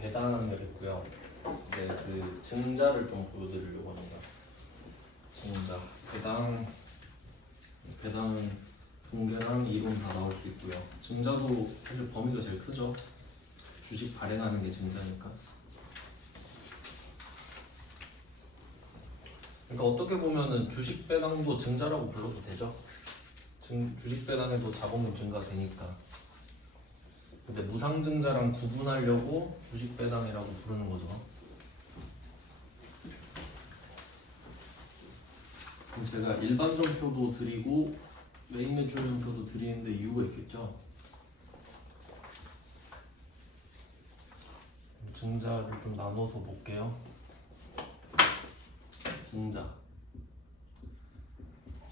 배당을 했고요. 이제 그 증자를 좀 보여드리려고 합니다. 증자, 배당은 공개랑 이론 다 나올 수 있고요. 증자도 사실 범위가 제일 크죠. 주식 발행하는 게 증자니까. 그러니까 어떻게 보면은 주식 배당도 증자라고 불러도 되죠. 주식 배당에도 자본금 증가가 되니까. 근데 무상증자랑 구분하려고 주식 배당이라고 부르는 거죠. 그럼 제가 일반전표도 드리고 메인 매출전표도 드리는데 이유가 있겠죠. 증자를 좀 나눠서 볼게요.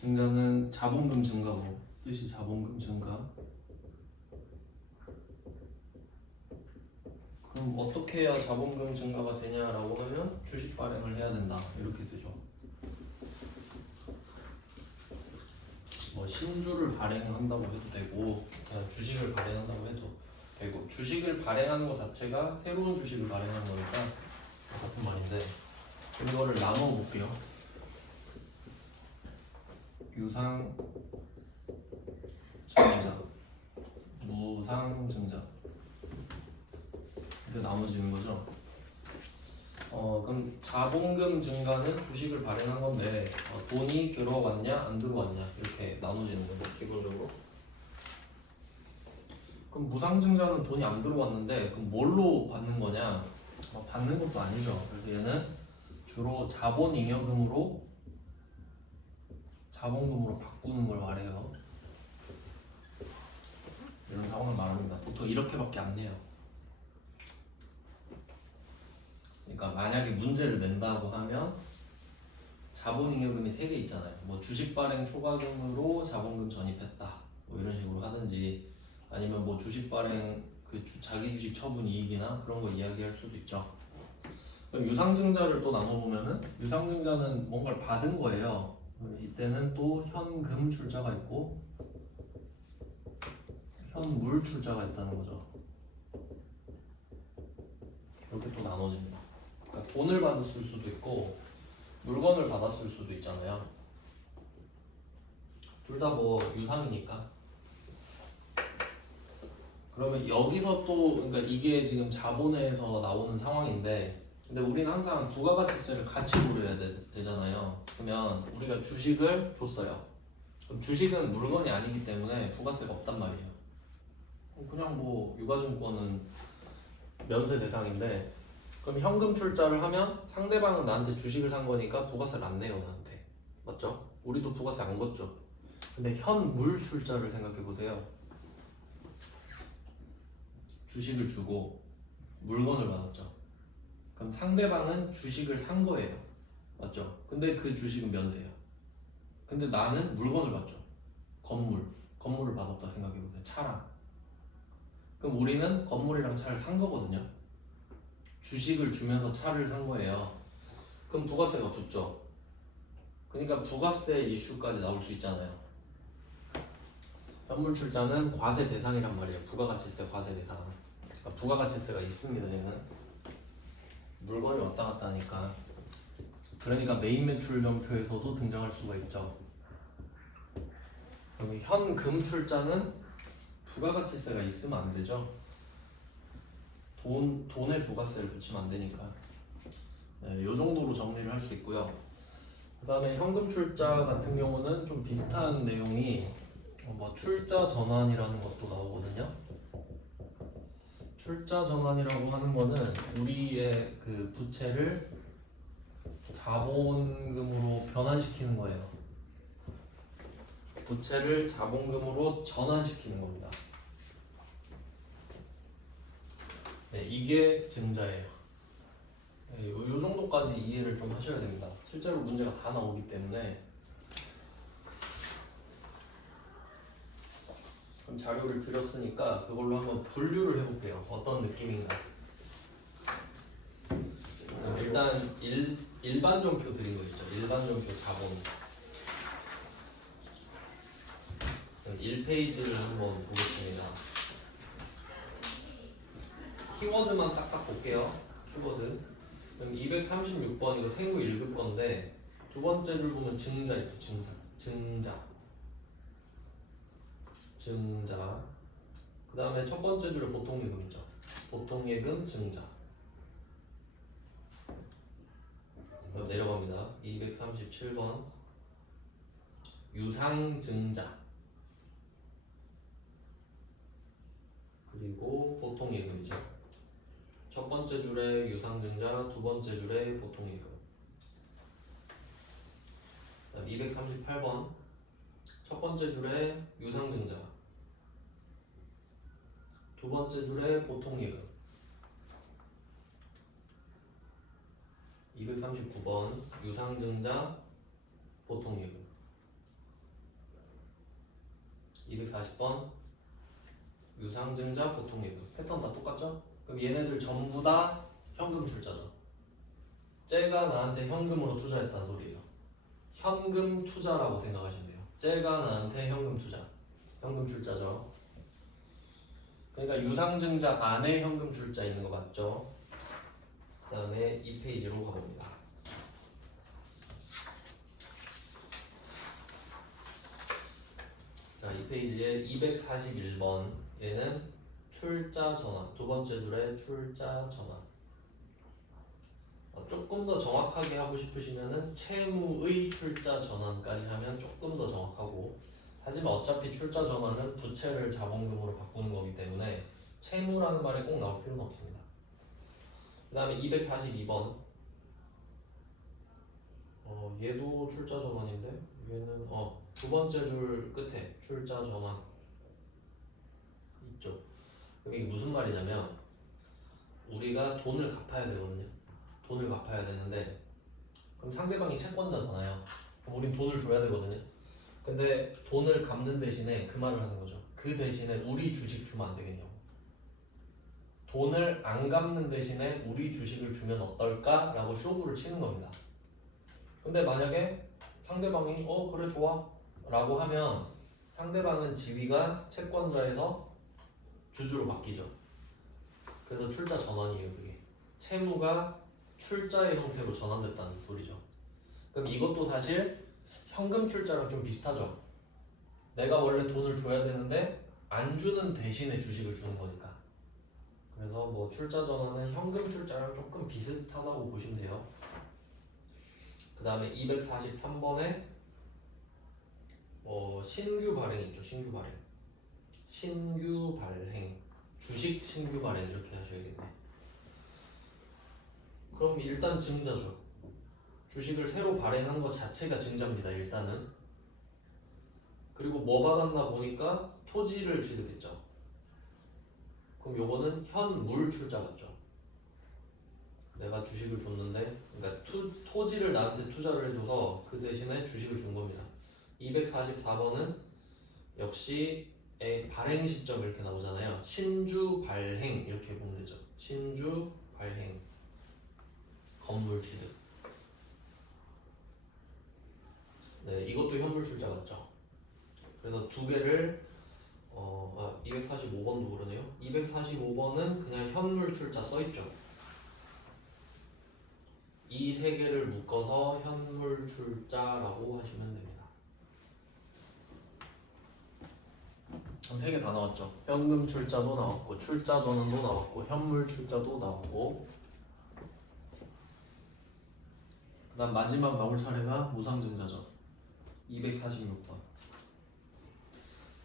증자는 자본금 증가고, 뜻이 자본금 증가. 그럼 어떻게 해야 자본금 증가가 되냐라고 하면 주식 발행을 해야 된다, 이렇게 되죠. 뭐 신주를 발행한다고 해도 되고, 그냥 주식을 발행한다고 해도 되고, 주식을 발행하는 것 자체가 새로운 주식을 발행하는 거니까 같은 말인데, 이거를 나눠 볼게요. 유상 증자, 무상 증자, 이렇게 나눠지는 거죠. 그럼 자본금 증가는 주식을 발행한 건데 돈이 들어왔냐 안 들어왔냐 이렇게 나눠지는 거예요, 기본적으로. 그럼 무상 증자는 돈이 안 들어왔는데 그럼 뭘로 받는 거냐? 받는 것도 아니죠. 그래서 얘는 주로 자본잉여금으로 자본금으로 바꾸는 걸 말해요. 이런 상황을 말합니다. 보통 이렇게밖에 안 내요. 그러니까 만약에 문제를 낸다고 하면 자본잉여금이 3개 있잖아요. 뭐 주식 발행 초과금으로 자본금 전입했다, 뭐 이런 식으로 하든지, 아니면 뭐 주식 발행 자기 주식 처분 이익이나 그런 거 이야기할 수도 있죠. 그럼 유상증자를 또 나눠보면은, 유상증자는 뭔가를 받은 거예요. 이때는 또 현금 출자가 있고 현물 출자가 있다는 거죠. 이렇게 또 나눠집니다. 그러니까 돈을 받았을 수도 있고 물건을 받았을 수도 있잖아요. 둘 다 뭐 유상이니까. 그러면 여기서 또, 그러니까 이게 지금 자본에서 나오는 상황인데, 근데 우리는 항상 부가가치세를 같이 물어야 되잖아요. 그러면 우리가 주식을 줬어요. 그럼 주식은 물건이 아니기 때문에 부가세가 없단 말이에요. 그냥 뭐 유가증권은 면세 대상인데, 그럼 현금 출자를 하면 상대방은 나한테 주식을 산 거니까 부가세를 안 내요, 나한테. 맞죠? 우리도 부가세 안 걷죠. 근데 현물 출자를 생각해 보세요. 주식을 주고 물건을 받았죠. 그럼 상대방은 주식을 산 거예요. 맞죠? 근데 그 주식은 면세야. 근데 나는 물건을 받죠. 건물을 받았다 생각해 보세요. 차랑. 그럼 우리는 건물이랑 차를 산 거거든요. 주식을 주면서 차를 산 거예요. 그럼 부가세가 붙죠. 그러니까 부가세 이슈까지 나올 수 있잖아요. 현물 출자는 과세 대상이란 말이에요. 부가가치세 과세 대상. 그러니까 부가가치세가 있습니다. 얘는 물건이 왔다 갔다 하니까. 그러니까 메인 매출전표에서도 등장할 수가 있죠. 그럼 현금 출자는 부가가치세가 있으면 안 되죠. 돈에 부가세를 붙이면 안 되니까. 네, 이 정도로 정리를 할 수 있고요. 그 다음에 현금 출자 같은 경우는 좀 비슷한 내용이 뭐 출자 전환이라는 것도 나오거든요. 출자 전환이라고 하는 거는 우리의 그 부채를 자본금으로 변환시키는 거예요. 부채를 자본금으로 전환시키는 겁니다. 네, 이게 증자예요. 네, 요 정도까지 이해를 좀 하셔야 됩니다. 실제로 문제가 다 나오기 때문에. 그럼 자료를 드렸으니까 그걸로 한번 분류를 해볼게요. 어떤 느낌인가. 일단 일반전표 드린 거 있죠. 일반전표 자본 1페이지를 한번 보겠습니다. 키워드만 딱딱 볼게요. 키워드. 그럼 236번 이거 생구 1급 건데 두 번째 줄 보면 증자 있죠. 증자. 그 다음에 첫 번째 줄에 보통예금 있죠. 보통예금 증자. 그럼 내려갑니다. 237번 유상증자 그리고 보통예금이죠. 첫 번째 줄에 유상증자, 두 번째 줄에 보통예금. 그다음 238번 첫 번째 줄에 유상증자, 두 번째 줄에 보통예금. 239번 유상증자, 보통예금. 240번 유상증자, 보통예금. 패턴 다 똑같죠? 그럼 얘네들 전부 다 현금 출자죠. 쟤가 나한테 현금으로 투자했다는 소리예요. 현금 투자라고 생각하시면 돼요. 쟤가 나한테 현금 투자, 현금 출자죠. 그러니까 유상증자 안에 현금 출자 있는 거 맞죠? 그 다음에 2페이지로 가봅니다. 자, 2페이지에 241번 얘는 출자 전환, 두 번째 줄에 출자 전환. 조금 더 정확하게 하고 싶으시면은 채무의 출자 전환까지 하면 조금 더 정확하고, 하지만 어차피 출자 전환은 부채를 자본금으로 바꾸는 거기 때문에 채무라는 말이 꼭 나올 필요는 없습니다. 그 다음에 242번 얘도 출자 전환인데 얘는 두 번째 줄 끝에 출자 전환 있죠. 이게 무슨 말이냐면 우리가 돈을 갚아야 되거든요. 돈을 갚아야 되는데 그럼 상대방이 채권자잖아요. 그럼 우린 돈을 줘야 되거든요. 근데 돈을 갚는 대신에 그 말을 하는 거죠. 그 대신에 우리 주식 주면 안 되겠냐고. 돈을 안 갚는 대신에 우리 주식을 주면 어떨까? 라고 쇼부를 치는 겁니다. 근데 만약에 상대방이 그래 좋아 라고 하면 상대방은 지위가 채권자에서 주주로 바뀌죠. 그래서 출자 전환이에요. 그게 채무가 출자의 형태로 전환됐다는 소리죠. 그럼 이것도 사실 현금 출자랑 좀 비슷하죠. 내가 원래 돈을 줘야 되는데 안 주는 대신에 주식을 주는 거니까. 그래서 뭐 출자 전환은 현금 출자랑 조금 비슷하다고 보시면 돼요. 그 다음에 243번에 신규 발행 있죠. 신규 발행. 신규 발행. 주식 신규 발행 이렇게 하셔야겠네. 그럼 일단 증자죠. 주식을 새로 발행한 것 자체가 증자입니다. 일단은. 그리고 뭐 받았나 보니까 토지를 취득했죠. 그럼 요거는 현물 출자 같죠. 내가 주식을 줬는데, 그러니까 토지를 나한테 투자를 해줘서 그 대신에 주식을 준 겁니다. 244번은 역시 발행 시점 이렇게 나오잖아요. 신주 발행 이렇게 보면 되죠. 신주 발행 건물 취득. 네, 이것도 현물 출자 같죠. 그래서 두 개를 245번도 그러네요. 245번은 그냥 현물 출자 써있죠. 이 세 개를 묶어서 현물 출자라고 하시면 됩니다. 세 개 다 나왔죠. 현금 출자도 나왔고, 출자 전환도 나왔고, 현물 출자도 나왔고. 그다음 마지막 나올 차례가 무상증자죠. 246번.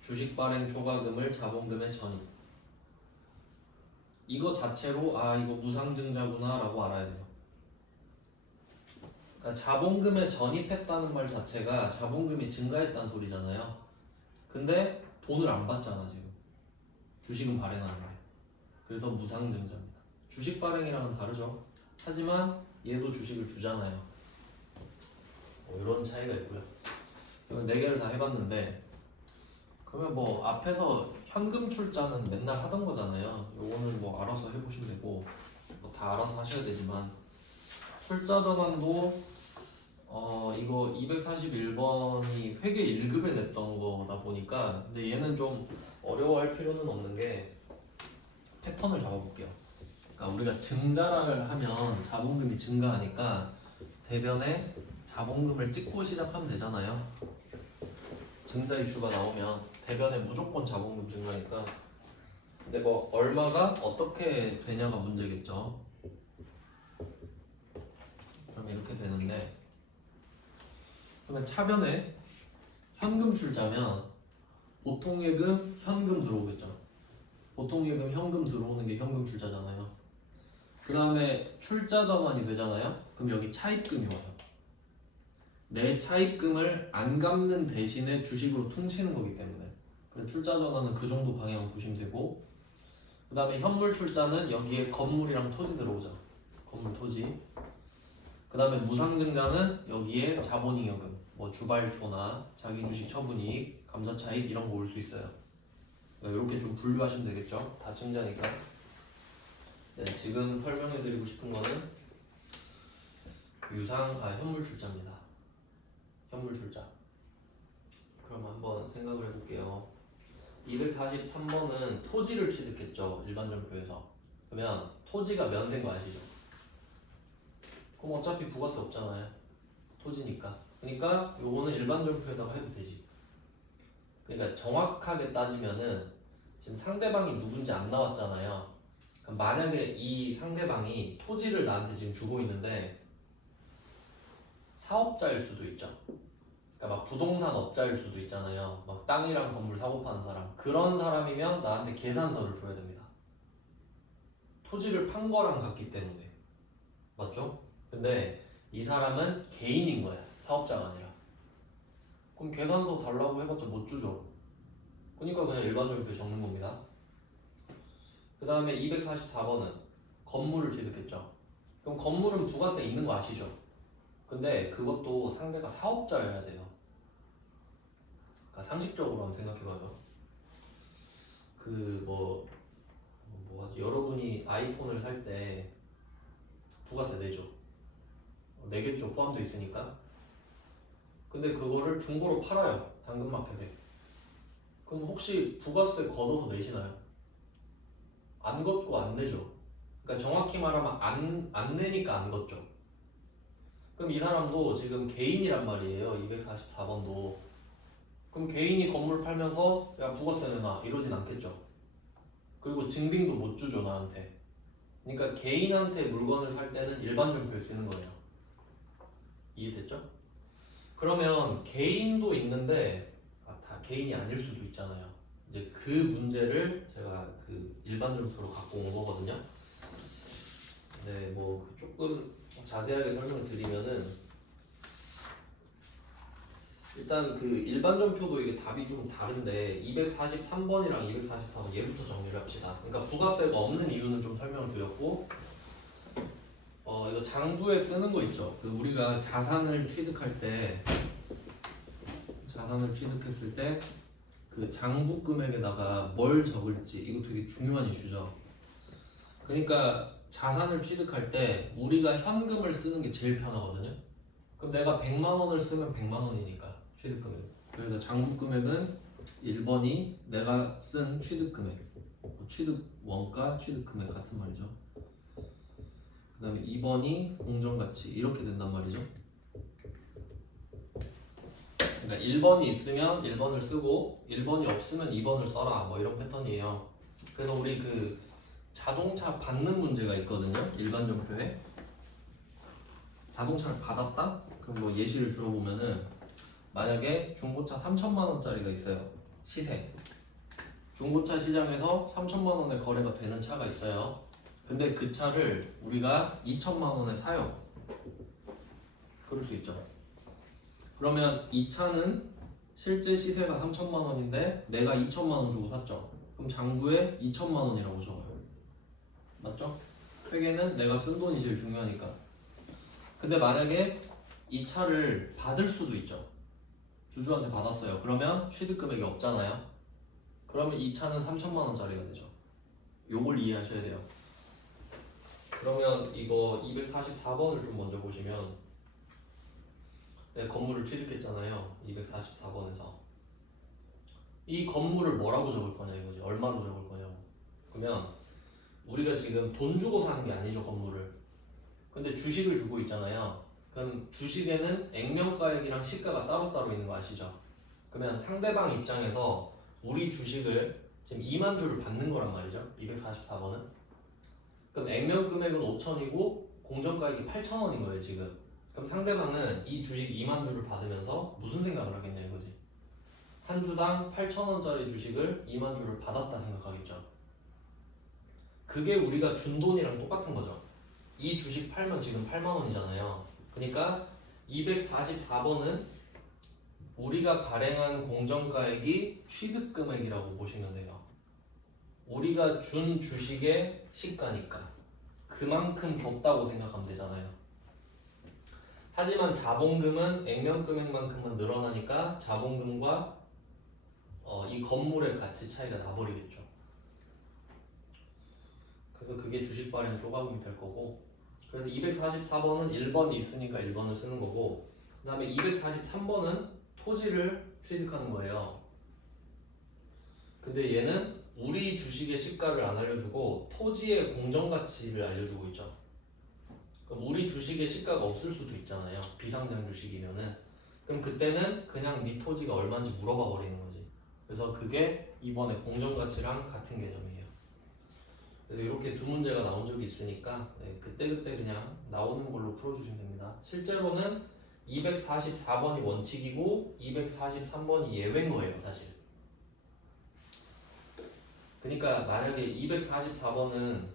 주식 발행 초과금을 자본금에 전입. 이거 자체로 이거 무상증자구나 라고 알아야 돼요. 그러니까 자본금에 전입했다는 말 자체가 자본금이 증가했다는 소리잖아요. 근데 돈을 안 받잖아 지금. 주식은 발행하는데. 그래서 무상증자입니다. 주식 발행이랑은 다르죠. 하지만 얘도 주식을 주잖아요. 이런 차이가 있고요. 네 개를 다 해봤는데 그러면 뭐 앞에서 현금 출자는 맨날 하던 거잖아요. 요거는 뭐 알아서 해보시면 되고 뭐 다 알아서 하셔야 되지만 출자 전환도 이거 241번이 회계 1급에 냈던 거다 보니까 근데 얘는 좀 어려워할 필요는 없는 게 패턴을 잡아볼게요. 그러니까 우리가 증자를 하면 자본금이 증가하니까 대변에 자본금을 찍고 시작하면 되잖아요. 증자 이슈가 나오면 대변에 무조건 자본금 증가니까. 근데 뭐 얼마가 어떻게 되냐가 문제겠죠. 그럼 이렇게 되는데, 그러면 차변에 현금 출자면 보통 예금, 현금 들어오겠죠. 보통 예금, 현금 들어오는 게 현금 출자잖아요. 그 다음에 출자 전환이 되잖아요. 그럼 여기 차입금이 와요. 내 차입금을 안 갚는 대신에 주식으로 퉁치는 거기 때문에. 그래서 출자 전환은 그 정도 방향 보시면 되고, 그 다음에 현물 출자는 여기에 건물이랑 토지 들어오죠. 건물, 토지. 그 다음에 무상증자는 여기에 자본잉여금, 뭐 주발초나 자기 주식 처분이익, 감사차익 이런 거 올 수 있어요. 그러니까 이렇게 좀 분류하시면 되겠죠. 다 증자니까. 네, 지금 설명해드리고 싶은 거는 현물 출자입니다. 현물 출자. 그럼 한번 생각을 해볼게요. 243번은 토지를 취득했죠. 일반전표에서. 그러면 토지가 면세인 거 아시죠? 그럼 어차피 부가세 없잖아요. 토지니까. 그러니까 요거는 일반전표에다가 해도 되지. 그러니까 정확하게 따지면은 지금 상대방이 누군지 안 나왔잖아요. 그럼 만약에 이 상대방이 토지를 나한테 지금 주고 있는데 사업자일 수도 있죠. 그러니까 막 부동산 업자일 수도 있잖아요. 막 땅이랑 건물 사고 파는 사람. 그런 사람이면 나한테 계산서를 줘야 됩니다. 토지를 판 거랑 같기 때문에. 맞죠? 근데 이 사람은 개인인 거야. 사업자가 아니라. 그럼 계산서 달라고 해봤자 못 주죠. 그러니까 그냥 일반적으로 적는 겁니다. 그 다음에 244번은 건물을 취득했죠. 그럼 건물은 부가세 있는 거 아시죠? 근데 그것도 상대가 사업자여야 돼요. 그러니까 상식적으로 한번 생각해봐요. 뭐하지? 여러분이 아이폰을 살 때 부가세 내죠. 내겠죠. 포함되어 있으니까. 근데 그거를 중고로 팔아요. 당근마켓에. 그럼 혹시 부가세 걷어서 내시나요? 안 걷고 안 내죠. 그러니까 정확히 말하면 안 내니까 안 걷죠. 그럼 이 사람도 지금 개인이란 말이에요. 244번도. 그럼 개인이 건물 팔면서 야 부가세 내놔 이러진 않겠죠. 그리고 증빙도 못 주죠 나한테. 그러니까 개인한테 물건을 살 때는 일반전표에 쓰는 거예요. 이해됐죠? 그러면 개인도 있는데 다 개인이 아닐 수도 있잖아요. 이제 그 문제를 제가 그 일반전표로 갖고 온 거거든요. 네, 뭐 조금 자세하게 설명을 드리면은 일단 그 일반전표도 이게 답이 좀 다른데 243번이랑 244번 얘부터 정리를 합시다. 그러니까 부가세가 없는 이유는 좀 설명을 드렸고, 이거 장부에 쓰는 거 있죠. 그 우리가 자산을 취득했을 때 그 장부 금액에다가 뭘 적을지 이거 되게 중요한 이슈죠. 그러니까 자산을 취득할 때 우리가 현금을 쓰는 게 제일 편하거든요. 그럼 내가 100만 원을 쓰면 100만 원이니까 취득금액. 그래서 장부 금액은 1번이 내가 쓴 취득금액, 취득 원가, 취득금액 같은 말이죠. 그 다음에 2번이 공정가치 이렇게 된단 말이죠. 그러니까 1번이 있으면 1번을 쓰고 1번이 없으면 2번을 써라 뭐 이런 패턴이에요. 그래서 우리 그 자동차 받는 문제가 있거든요. 일반전표에 자동차를 받았다? 그럼 뭐 예시를 들어보면은 만약에 중고차 3천만 원짜리가 있어요. 시세. 중고차 시장에서 3천만 원에 거래가 되는 차가 있어요. 근데 그 차를 우리가 2천만 원에 사요. 그럴 수 있죠. 그러면 이 차는 실제 시세가 3천만 원인데 내가 2천만 원 주고 샀죠. 그럼 장부에 2천만 원이라고 적어요. 맞죠? 회계는 내가 쓴 돈이 제일 중요하니까. 근데 만약에 이 차를 받을 수도 있죠. 주주한테 받았어요. 그러면 취득금액이 없잖아요. 그러면 이 차는 3천만 원짜리가 되죠. 요걸 이해하셔야 돼요. 그러면 이거 244번을 좀 먼저 보시면 내 건물을 취득했잖아요. 244번에서 이 건물을 뭐라고 적을 거냐 이거지. 얼마로 적을 거냐고. 그러면 우리가 지금 돈 주고 사는 게 아니죠, 건물을. 근데 주식을 주고 있잖아요. 그럼 주식에는 액면가액이랑 시가가 따로따로 있는 거 아시죠? 그러면 상대방 입장에서 우리 주식을 지금 2만 주를 받는 거란 말이죠. 244번은. 그럼 액면 금액은 5천이고 공정가액이 8,000원인 거예요, 지금. 그럼 상대방은 이 주식 2만 주를 받으면서 무슨 생각을 하겠냐 이거지. 한 주당 8,000원짜리 주식을 2만 주를 받았다 생각하겠죠. 그게 우리가 준 돈이랑 똑같은 거죠. 이 주식 팔면 지금 8만 원이잖아요. 그러니까 244번은 우리가 발행한 공정가액이 취득금액이라고 보시면 돼요. 우리가 준 주식의 시가니까 그만큼 줬다고 생각하면 되잖아요. 하지만 자본금은 액면금액만큼만 늘어나니까 자본금과 이 건물의 가치 차이가 나버리겠죠. 그래서 그게 주식 발행 조각금이 될 거고, 그래서 244번은 1번이 있으니까 1번을 쓰는 거고, 그 다음에 243번은 토지를 취득하는 거예요. 근데 얘는 우리 주식의 시가를 안 알려주고 토지의 공정가치를 알려주고 있죠. 그럼 우리 주식의 시가가 없을 수도 있잖아요. 비상장 주식이면은. 그럼 그때는 그냥 네 토지가 얼마인지 물어봐 버리는 거지. 그래서 그게 이번에 공정가치랑 같은 개념이에요. 그래서 이렇게 두 문제가 나온 적이 있으니까 그때그때 그냥 나오는 걸로 풀어주시면 됩니다. 실제로는 244번이 원칙이고 243번이 예외인 거예요, 사실. 그러니까 만약에 244번은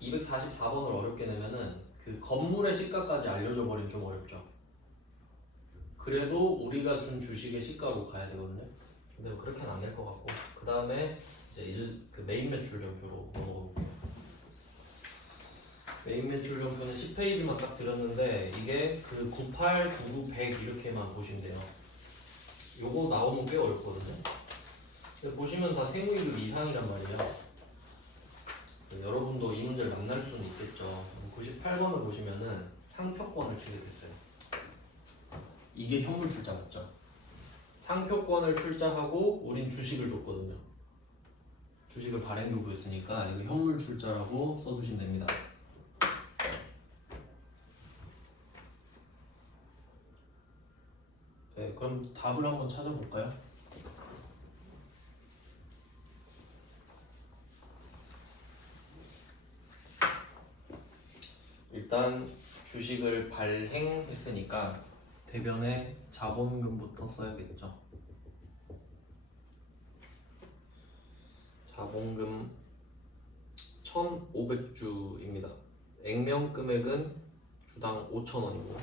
244번을 어렵게 내면은 그 건물의 시가까지 알려줘 버리면 좀 어렵죠. 그래도 우리가 준 주식의 시가로 가야 되거든요. 근데 그렇게는 안 될 것 같고, 그 다음에 이제 그 메인 매출령표로 넘어가 볼게요. 메인 매출령표는 10페이지만 딱 드렸는데 이게 그 98, 99, 100 이렇게만 보시면 돼요. 요거 나오면 꽤 어렵거든요. 근데 보시면 다 세무이득 이상이란 말이에요. 여러분도 이 문제를 만날 수는 있겠죠. 98번을 보시면은 상표권을 취득했어요. 이게 현물 출자 맞죠? 상표권을 출자하고 우린 주식을 줬거든요. 주식을 발행교부였으니까 이거 현물 출자라고 써주시면 됩니다. 네, 그럼 답을 한번 찾아볼까요? 일단 주식을 발행했으니까 대변에 자본금부터 써야겠죠. 자본금 1,500주입니다. 액면 금액은 주당 5,000원이고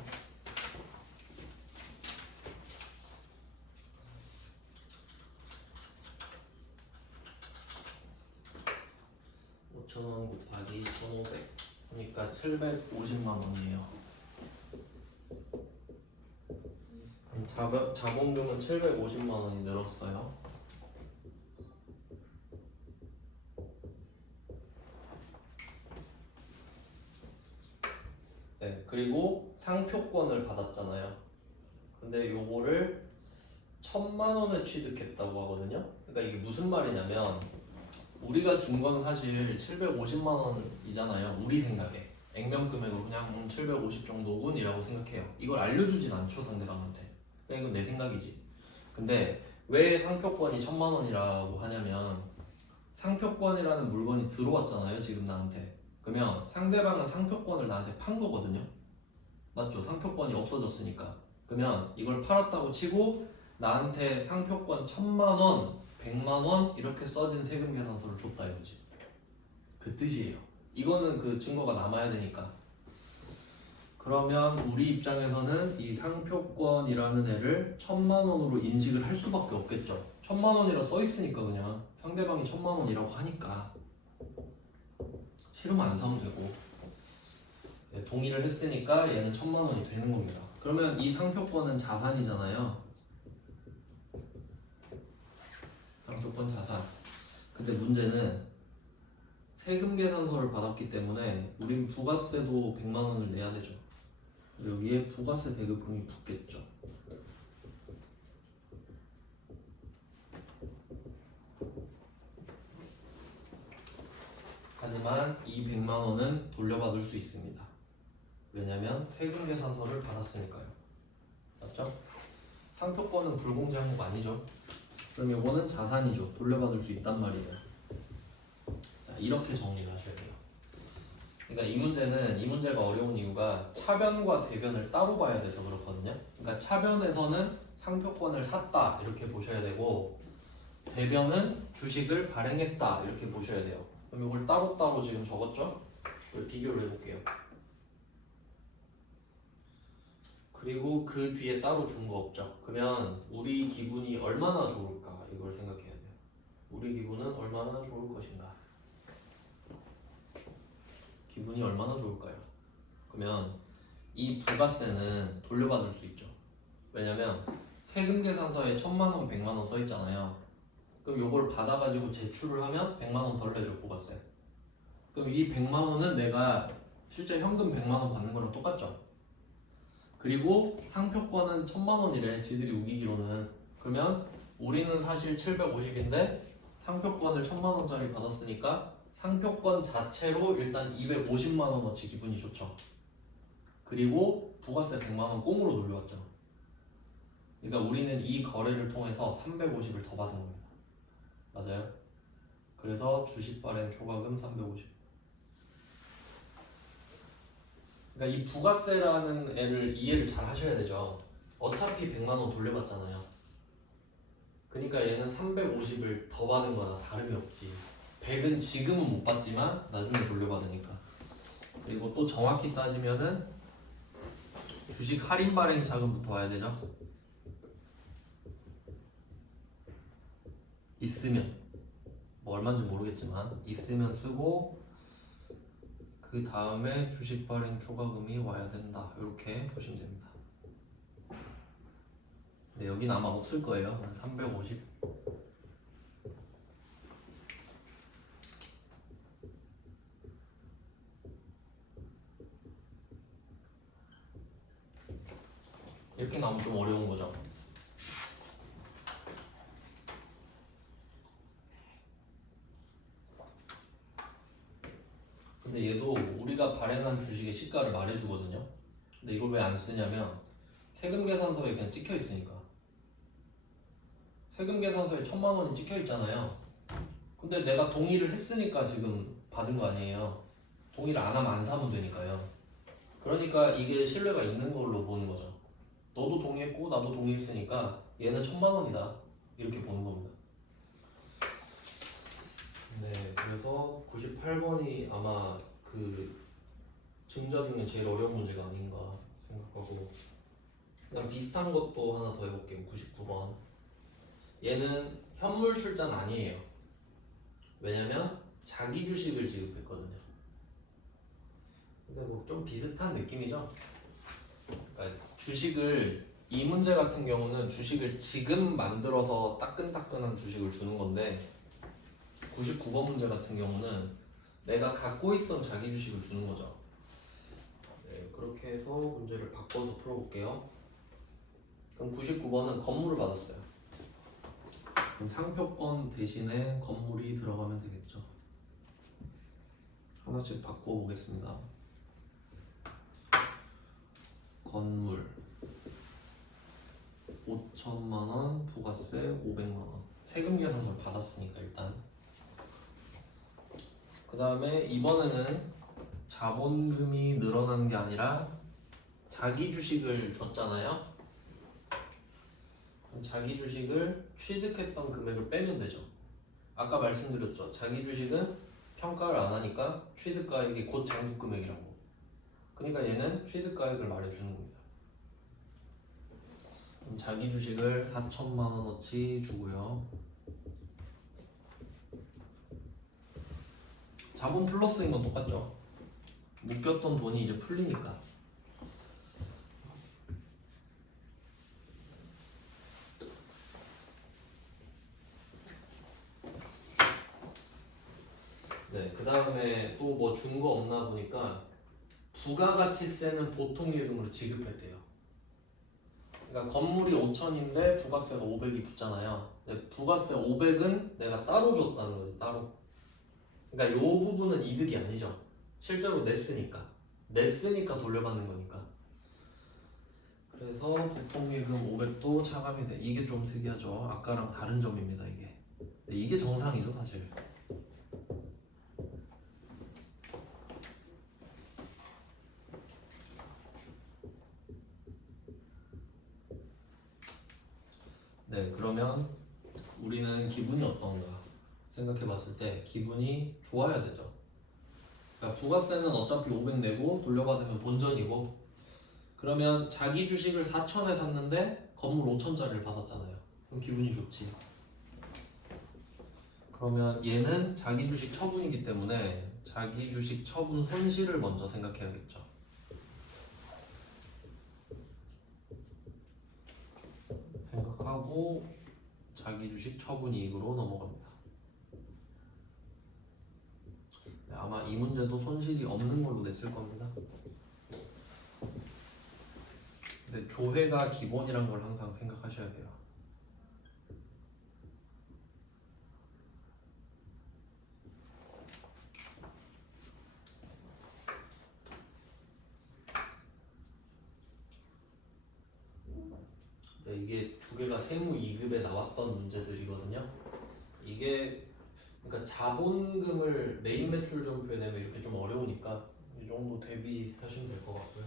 곱하기 1,500 그러니까 750만 원이에요. 자본금은 750만 원이 늘었어요. 네, 그리고 상표권을 받았잖아요. 근데 요거를 1,000만 원에 취득했다고 하거든요. 그러니까 이게 무슨 말이냐면 우리가 준 건 사실 750만 원이잖아요. 우리 생각에 액면 금액으로 그냥 750 정도군이라고 생각해요. 이걸 알려주진 않죠, 상대방한테. 그냥 이건 내 생각이지. 근데 왜 상표권이 1,000만 원이라고 하냐면 상표권이라는 물건이 들어왔잖아요, 지금 나한테. 그러면 상대방은 상표권을 나한테 판 거거든요. 맞죠? 상표권이 없어졌으니까. 그러면 이걸 팔았다고 치고 나한테 상표권 1,000만 원, 100만 원 이렇게 써진 세금 계산서를 줬다 이거지. 그 뜻이에요. 이거는 그 증거가 남아야 되니까. 그러면 우리 입장에서는 이 상표권이라는 애를 1,000만 원으로 인식을 할 수밖에 없겠죠. 1,000만 원이라 써 있으니까 그냥 상대방이 1,000만 원이라고 하니까 싫으면 안 사면 되고 동의를 했으니까 얘는 1,000만 원이 되는 겁니다. 그러면 이 상표권은 자산이잖아요. 상표권 자산. 근데 문제는 세금 계산서를 받았기 때문에 우린 부가세도 100만 원을 내야 되죠. 여기에 부가세 대급금이 붙겠죠. 하지만 이 100만 원은 돌려받을 수 있습니다. 왜냐면 세금 계산서를 받았으니까요. 맞죠? 상표권은 불공제한 거 아니죠? 그럼 이거는 자산이죠. 돌려받을 수 있단 말이에요. 자, 이렇게 정리를 하셔야 돼요. 그러니까 이 문제가 어려운 이유가 차변과 대변을 따로 봐야 돼서 그렇거든요. 그러니까 차변에서는 상표권을 샀다 이렇게 보셔야 되고, 대변은 주식을 발행했다 이렇게 보셔야 돼요. 그럼 이걸 따로따로 지금 적었죠? 이걸 비교를 해볼게요. 그리고 그 뒤에 따로 준 거 없죠? 그러면 우리 기분이 얼마나 좋을까 이걸 생각해야 돼요. 우리 기분은 얼마나 좋을 것인가? 기분이 얼마나 좋을까요? 그러면 이 부가세는 돌려받을 수 있죠. 왜냐면 세금 계산서에 1000만 원, 100만 원 써 있잖아요. 그럼 이걸 받아가지고 제출을 하면 100만 원 덜 내죠, 부가세. 그럼 이 100만 원은 내가 실제 현금 100만 원 받는 거랑 똑같죠. 그리고 상표권은 1000만 원이래, 지들이 우기기로는. 그러면 우리는 사실 750인데 상표권을 1000만 원짜리 받았으니까 상표권 자체로 일단 250만 원어치 기분이 좋죠. 그리고 부가세 100만 원 꽁으로 돌려왔죠. 그러니까 우리는 이 거래를 통해서 350을 더 받은 겁니다. 맞아요? 그래서 주식 발행 초과금 350. 그러니까 이 부가세라는 애를 이해를 잘 하셔야 되죠. 어차피 100만 원 돌려받잖아요. 그러니까 얘는 350을 더 받은 거나 다름이 없지. 100은 지금은 못 받지만 나중에 돌려받으니까. 그리고 또 정확히 따지면은 주식 할인 발행 자금부터 와야 되죠. 있으면, 뭐 얼마인지 모르겠지만 있으면 쓰고, 그 다음에 주식 발행 초과금이 와야 된다. 이렇게 보시면 됩니다. 근데 여긴 아마 없을 거예요. 350. 이렇게 나오면 좀 어려운 거죠. 근데 얘도 우리가 발행한 주식의 시가를 말해주거든요. 근데 이걸 왜 안 쓰냐면 세금 계산서에 그냥 찍혀 있으니까. 세금 계산서에 1000만 원이 찍혀 있잖아요. 근데 내가 동의를 했으니까 지금 받은 거 아니에요. 동의를 안 하면 안 사면 되니까요. 그러니까 이게 신뢰가 있는 걸로 보는 거죠. 너도 동의했고 나도 동의했으니까 얘는 1000만 원이다 이렇게 보는 겁니다. 네, 그래서 98번이 아마 그 증자 중에 제일 어려운 문제가 아닌가 생각하고, 그다음 비슷한 것도 하나 더 해볼게요. 99번. 얘는 현물 출자는 아니에요. 왜냐면 자기 주식을 지급했거든요. 근데 뭐 좀 비슷한 느낌이죠. 그러니까 주식을, 이 문제 같은 경우는 주식을 지금 만들어서 따끈따끈한 주식을 주는 건데, 99번 문제 같은 경우는 내가 갖고 있던 자기 주식을 주는 거죠. 네, 그렇게 해서 문제를 바꿔서 풀어볼게요. 그럼 99번은 건물을 받았어요. 그럼 상표권 대신에 건물이 들어가면 되겠죠. 하나씩 바꿔보겠습니다. 건물 5천만원, 부가세 500만원. 세금 계산서를 받았으니까 일단. 그 다음에 이번에는 자본금이 늘어나는 게 아니라 자기 주식을 줬잖아요. 그럼 자기 주식을 취득했던 금액을 빼면 되죠. 아까 말씀드렸죠. 자기 주식은 평가를 안 하니까 취득가액이 곧 장부금액이라고. 그러니까 얘는 취득가액을 말해주는 겁니다. 그럼 자기 주식을 4천만 원어치 주고요. 자본 플러스인 건 똑같죠. 묶였던 돈이 이제 풀리니까. 네, 그 다음에 또 뭐 준 거 없나 보니까 부가가치세는 보통 예금으로 지급했대요. 그러니까 건물이 5천인데 부가세가 500이 붙잖아요. 근데 부가세 500은 내가 따로 줬다는 거지, 따로. 그러니까 이 부분은 이득이 아니죠. 실제로 냈으니까 돌려받는 거니까. 그래서 부품예금 500도 차감이 돼. 이게 좀 특이하죠. 아까랑 다른 점입니다. 이게. 근데 이게 정상이죠, 사실. 네, 그러면 우리는 기분이 어떤가 생각해 봤을 때 기분이 좋아야 되죠. 그러니까 부가세는 어차피 500 내고 돌려받으면 본전이고, 그러면 자기 주식을 4천에 샀는데 건물 5천짜리를 받았잖아요. 그럼 기분이 좋지. 그러면 얘는 자기 주식 처분이기 때문에 자기 주식 처분 손실을 먼저 생각해야겠죠. 생각하고 자기 주식 처분 이익으로 넘어갑니다. 네, 아마 이 문제도 손실이 없는 걸로 냈을 겁니다. 근데 조회가 기본이란 걸 항상 생각하셔야 돼요. 네, 이게 두 개가 세무 2급에 나왔던 문제들이거든요. 이게 그러니까 자본금을 메인 매출 점표에 내면 이렇게 좀 어려우니까 이 정도 대비하시면 될 것 같고요.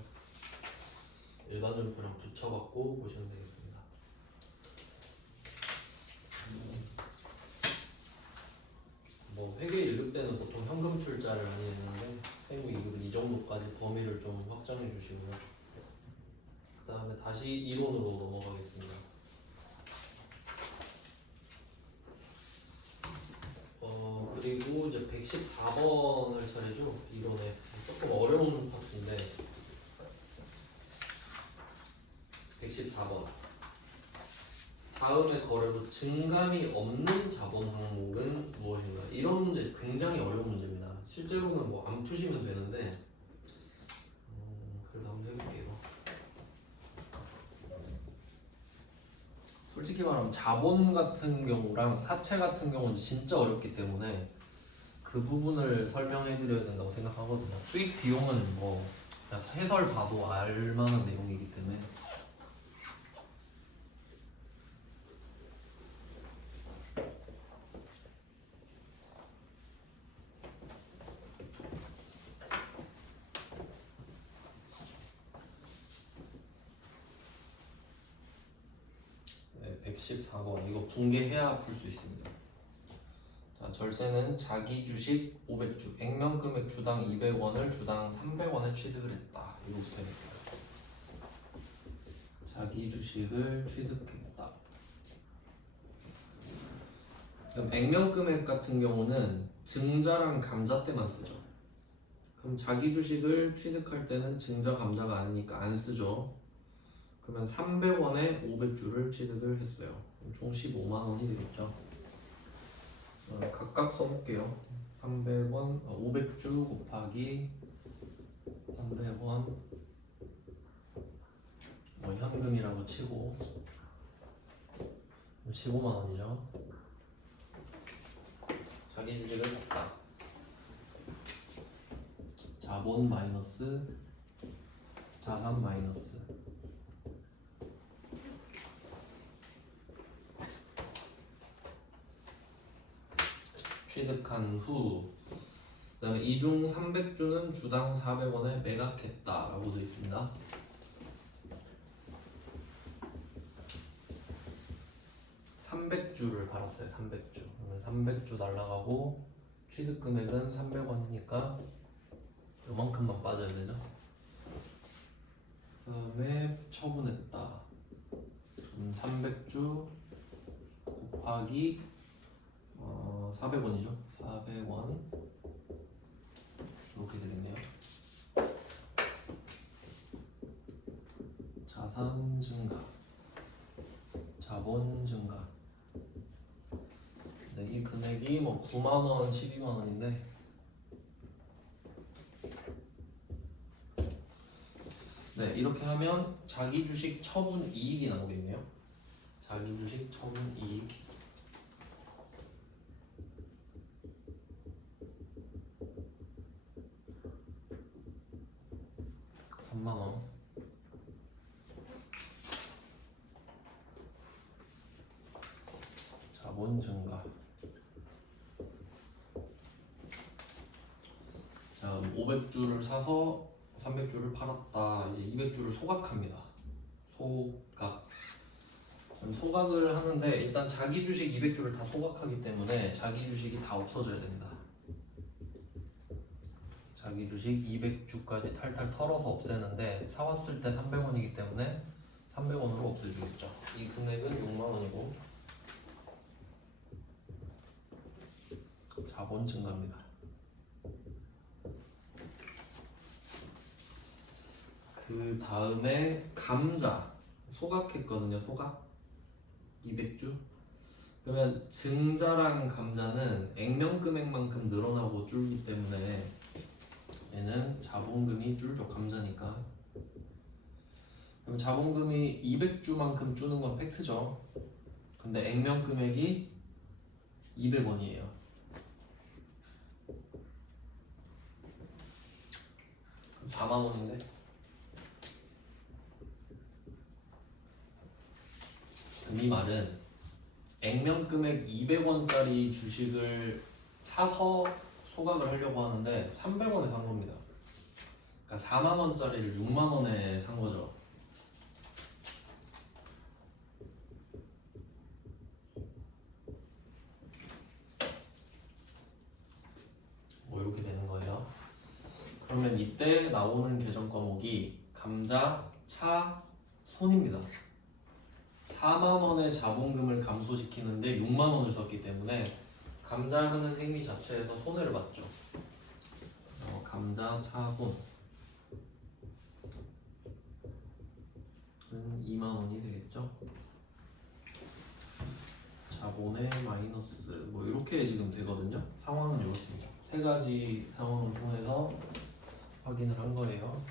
일반 점표랑 붙여갖고 보시면 되겠습니다. 뭐 회계 1급 때는 보통 현금 출자를 많이 했는데 세무 2급은 이 정도까지 범위를 좀 확장해 주시고요. 그 다음에 다시 이론으로 넘어가겠습니다. 그리고 이제 114번을 차례죠. 이론에 조금 어려운 파트인데 114번 다음의 거래로 증감이 없는 자본 항목은 무엇인가? 이런 문제 굉장히 어려운 문제입니다. 실제로는 뭐 안 푸시면 되는데 그래도 한번 해볼게요. 솔직히 말하면 자본 같은 경우랑 사채 같은 경우는 진짜 어렵기 때문에 그 부분을 설명해 드려야 된다고 생각하거든요. 수익 비용은 뭐 그냥 해설 봐도 알만한 내용이기 때문에. 네, 114번 이거 붕괴해야 풀 수 있습니다. 자, 절세는 자기 주식 500주, 액면금액 주당 200원을 주당 300원에 취득을 했다. 이거부터 해볼게요. 자기 주식을 취득했다. 그럼 액면금액 같은 경우는 증자랑 감자 때만 쓰죠. 그럼 자기 주식을 취득할 때는 증자 감자가 아니니까 안 쓰죠. 그러면 300원에 500주를 취득을 했어요. 총 15만 원이 되겠죠. 각각 써볼게요. 300원, 500주 곱하기 300원 현금이라고 치고 15만 원이죠. 자기 주식을 샀다. 자본 마이너스 자산 마이너스 취득한 후 그 다음에 이중 300주는 주당 400원에 매각했다 라고 되어 있습니다. (300주를) 팔았어요. 300주. 300주 날라가고 취득 금액은 300원이니까 요만큼만 빠져야 되죠. 그 다음에 처분했다. 300주 곱하기 400원이죠. 400원 이렇게 되겠네요. 자산 증가, 자본 증가. 네, 이 금액이 뭐 9만원, 12만원인데 네, 이렇게 하면 자기 주식 처분 이익이 나오겠네요. 자기 주식 처분 이익. 3만 원. 자본 증가. 자, 500주를 사서 300주를 팔았다. 이제 200주를 소각합니다. 소각. 소각을 하는데 일단 자기 주식 200주를 다 소각하기 때문에 자기 주식이 다 없어져야 됩니다. 자기 주식 200주까지 탈탈 털어서 없애는데 사왔을 때 300원이기 때문에 300원으로 없애주겠죠. 이 금액은 6만 원이고 자본 증가입니다. 그 다음에 감자 소각했거든요. 소각 200주. 그러면 증자랑 감자는 액면금액만큼 늘어나고 줄기 때문에 얘는 자본금이 줄죠. 감자니까. 그럼 자본금이 200주만큼 주는 건 팩트죠. 근데 액면금액이 200원이에요. 그럼 4만 원인데. 그럼 이 말은 액면금액 200원짜리 주식을 사서 소각을 하려고 하는데 300원에 산 겁니다. 그러니까 4만 원짜리를 6만 원에 산 거죠. 뭐 이렇게 되는 거예요. 그러면 이때 나오는 계정 과목이 감자, 차, 손입니다. 4만 원의 자본금을 감소시키는데 6만 원을 썼기 때문에 감자하는 행위 자체에서 손해를 봤죠. 감자, 차, 손 2만 원이 되겠죠. 자본의 마이너스 뭐 이렇게 지금 되거든요. 상황은 이렇습니다. 세 가지 상황을 통해서 확인을 한 거예요.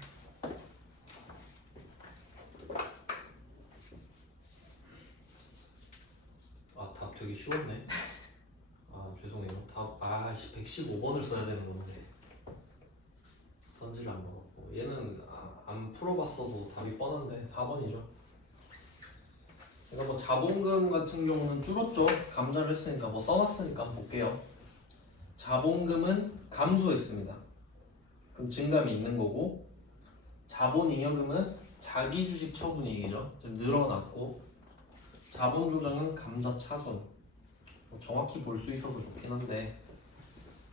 아, 답 되게 쉬웠네. 아, 죄송해요. 답 115번을 써야 되는 건데 선지를 안 먹었고 얘는 안 풀어봤어도 답이 뻔한데 4번이죠. 그러니까 뭐 자본금 같은 경우는 줄었죠. 감자를 했으니까 뭐 써놨으니까 한번 볼게요. 자본금은 감소했습니다. 그럼 증감이 있는 거고 자본잉여금은 자기 주식 처분이익이죠. 좀 늘어났고 자본 조정은 감자 차손. 뭐 정확히 볼 수 있어서 좋긴 한데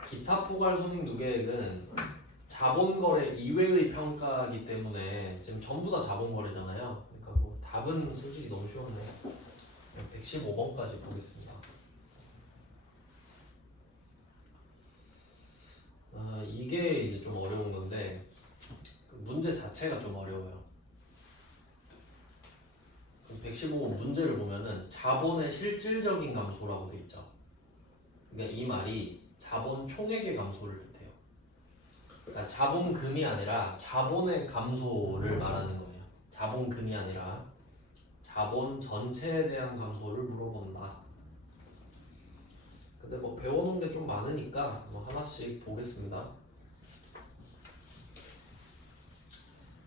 기타 포괄 손익 누계액은 자본거래 이외의 평가이기 때문에 지금 전부 다 자본거래잖아요. 그러니까 뭐 답은 솔직히 너무 쉬웠네. 115번까지 보겠습니다. 이게 이제 좀 어려운 건데 문제 자체가 좀 어려워요. 115번 문제를 보면은 자본의 실질적인 감소라고 돼 있죠. 그러니까 이 말이 자본 총액의 감소를 뜻해요. 그러니까 자본금이 아니라 자본의 감소를 말하는 거예요. 자본금이 아니라 자본 전체에 대한 감소를 물어본다. 근데 뭐 배워놓은 게 좀 많으니까 뭐 하나씩 보겠습니다.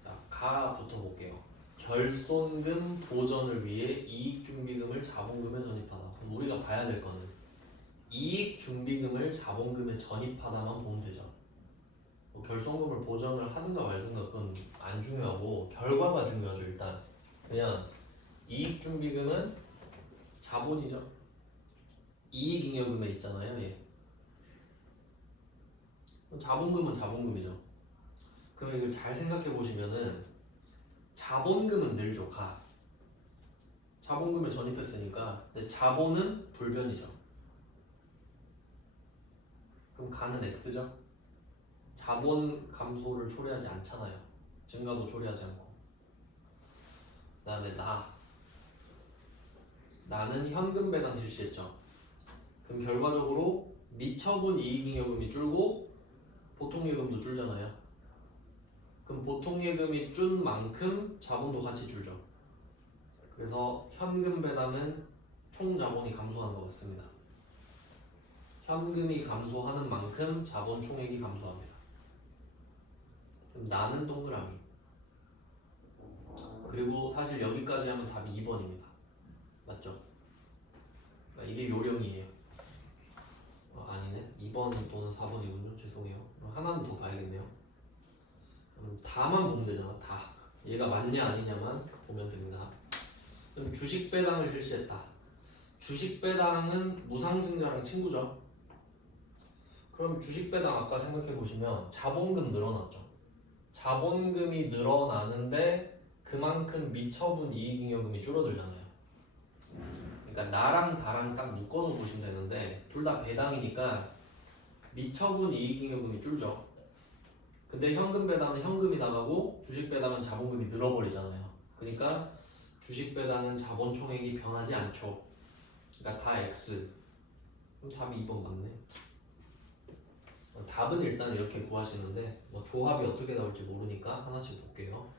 자, 가부터 볼게요. 결손금 보전을 위해 이익준비금을 자본금에 전입하다. 그럼 우리가 봐야 될 거는 이익준비금을 자본금에 전입하다만 보면 되죠. 뭐 결손금을 보전을 하든가 말든가 그건 안 중요하고 결과가 중요하죠. 일단 그냥 이익준비금은 자본이죠. 이익잉여금에 있잖아요. 얘. 자본금은 자본금이죠. 그럼 이걸 잘 생각해 보시면은 자본금은 늘죠. 가. 자본금에 전입했으니까 근데 자본은 불변이죠. 그럼 가는 X죠. 자본 감소를 초래하지 않잖아요. 증가도 초래하지 않고. 그다음에 나는 현금 배당 실시했죠. 그럼 결과적으로 미처분 이익잉여금이 줄고 보통예금도 줄잖아요. 그럼 보통예금이 준 만큼 자본도 같이 줄죠. 그래서 현금 배당은 총 자본이 감소하는 것 같습니다. 현금이 감소하는 만큼 자본 총액이 감소합니다. 그럼 나는 동그라미. 그리고 사실 여기까지 하면 답이 2번입니다. 맞죠? 이게 요령이에요. 아니네. 2번 또는 4번이군요. 죄송해요. 하나는 더 봐야겠네요. 다만 보면 되잖아. 다. 얘가 맞냐 아니냐만 보면 됩니다. 그럼 주식 배당을 실시했다. 주식 배당은 무상증자랑 친구죠. 그럼 주식 배당 아까 생각해 보시면 자본금 늘어났죠. 자본금이 늘어나는데 그만큼 미처분 이익잉여금이 줄어들잖아요. 그러니까 나랑 다랑 딱 묶어서 보시면 되는데 둘 다 배당이니까 미처분 이익잉여금이 줄죠. 근데 현금 배당은 현금이 나가고 주식 배당은 자본금이 늘어버리잖아요. 그러니까 주식 배당은 자본 총액이 변하지 않죠. 그러니까 다 X. 그럼 답이 2번 맞네. 답은 일단 이렇게 구하시는데 뭐 조합이 어떻게 나올지 모르니까 하나씩 볼게요.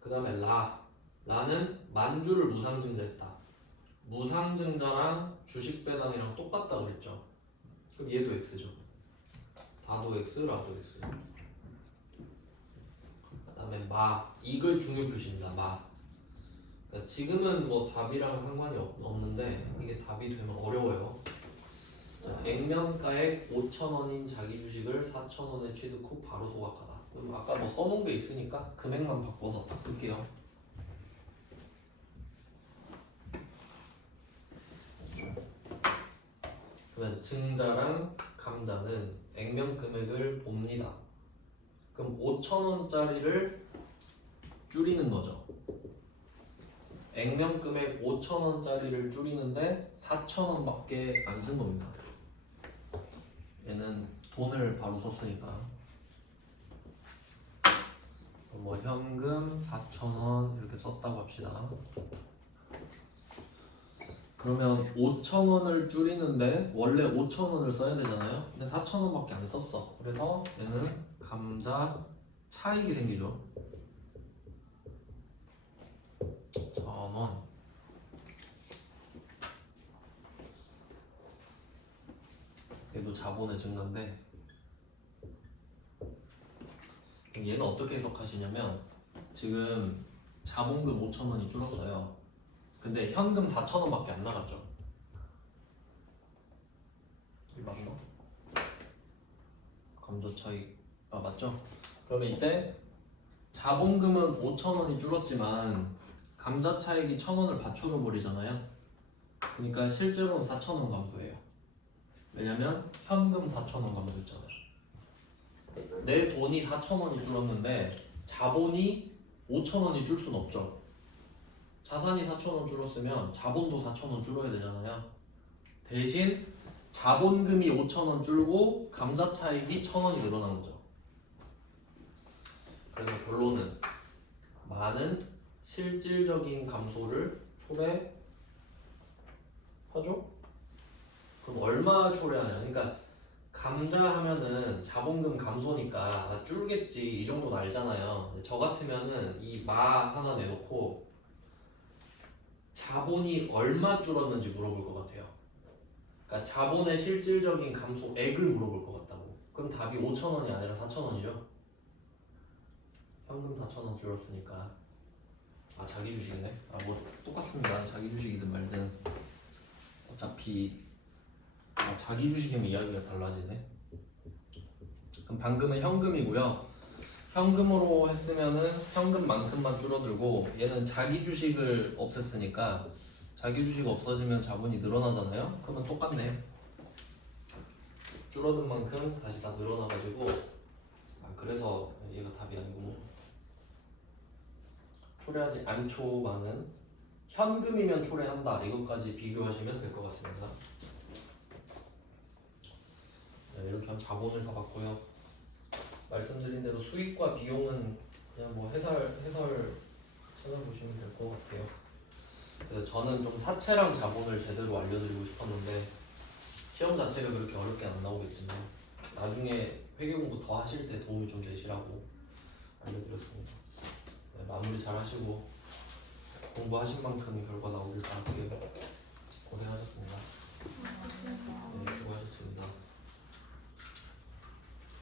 그 다음에 라는 만주를 무상증자했다. 무상증자랑 주식 배당이랑 똑같다 그랬죠. 그럼 얘도 X죠. 다도 X, 라도 X. 그 다음에 이걸 중요 표시입니다. 그러니까 지금은 뭐 답이랑 상관이 없는데 이게 답이 되면 어려워요. 액면가액 5,000원인 자기 주식을 4,000원에 취득 후 바로 소각하다. 그럼 아까 뭐 써놓은 게 있으니까 금액만 바꿔서 딱 쓸게요. 그러면 증자랑 감자는 액면 금액을 봅니다. 그럼 5,000원짜리를 줄이는 거죠. 액면 금액 5,000원짜리를 줄이는데 4,000원밖에 안 쓴 겁니다. 얘는 돈을 바로 썼으니까 뭐 현금 4,000원 이렇게 썼다고 합시다. 그러면 5,000원을 줄이는데 원래 5,000원을 써야 되잖아요. 근데 4,000원밖에 안 썼어. 그래서 얘는 감자 차익이 생기죠. 1,000원. 얘도 자본의 증가인데 얘는 어떻게 해석하시냐면 지금 자본금 5,000원이 줄었어요. 근데 현금 4,000원밖에 안 나갔죠. 이 맞나? 감자 차익 맞죠? 그러면 이때 자본금은 5,000원이 줄었지만 감자 차익이 1,000원을 받쳐줘 버리잖아요. 그러니까 실제로는 4,000원 감소해요. 왜냐면 현금 4,000원 감소했잖아요. 내 돈이 4,000원이 줄었는데 자본이 5,000원이 줄 순 없죠. 자산이 4,000원 줄었으면 자본도 4,000원 줄어야 되잖아요. 대신 자본금이 5,000원 줄고 감자 차익이 1,000원이 늘어난 거죠. 그래서 결론은 많은 실질적인 감소를 초래하죠? 그럼 얼마 초래하냐? 그러니까 감자 하면은 자본금 감소니까 나 줄겠지 이 정도는 알잖아요. 근데 저 같으면은 이 하나 내놓고 자본이 얼마 줄었는지 물어볼 것 같아요. 그러니까 자본의 실질적인 감소액을 물어볼 것 같다고. 그럼 답이 5,000원이 아니라 4,000원이죠. 현금 4,000원 줄었으니까 자기 주식이네. 뭐 똑같습니다. 자기 주식이든 말든 어차피 자기 주식이면 이야기가 달라지네. 그럼 방금은 현금이고요. 현금으로 했으면은 현금만큼만 줄어들고 얘는 자기 주식을 없앴으니까 자기 주식 없어지면 자본이 늘어나잖아요. 그러면 똑같네. 줄어든 만큼 다시 다 늘어나가지고 그래서 얘가 답이 아니군요. 초래하지 않죠만은 현금이면 초래한다. 이것까지 비교하시면 될 것 같습니다. 이렇게 한 자본을 사봤고요. 말씀드린 대로 수익과 비용은 그냥 뭐 해설 찾아보시면 될 것 같아요. 그래서 저는 좀 사채랑 자본을 제대로 알려드리고 싶었는데 시험 자체가 그렇게 어렵게 안 나오겠지만 나중에 회계 공부 더 하실 때 도움이 좀 되시라고 알려드렸습니다. 마무리 잘 하시고 공부하신 만큼 결과 나오길 바랄게요. 고생하셨습니다. 네, 수고하셨습니다.